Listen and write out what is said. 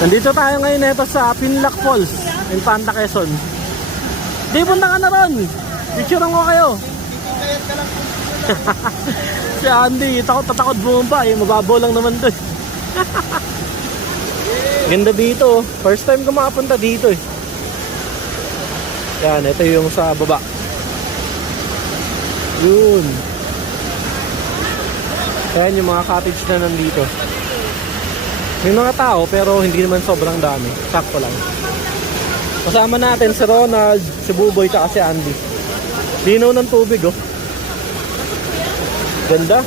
Nandito tayo ngayon neto sa Pinlac Falls, Infanta, Quezon. Di, punta ka na ron. Picturean ko kayo. Si Andy, takot bumaba eh. Mababaw lang naman doon. Ganda dito. First time ko makapunta dito eh. Yan, ito yung sa baba. Yun. Ayan yung mga cottage na nandito. May mga tao pero hindi naman sobrang dami. Sakto lang. Kasama natin si Ronald, si Buboy, tsaka si Andy. Linaw ng tubig oh. Ganda.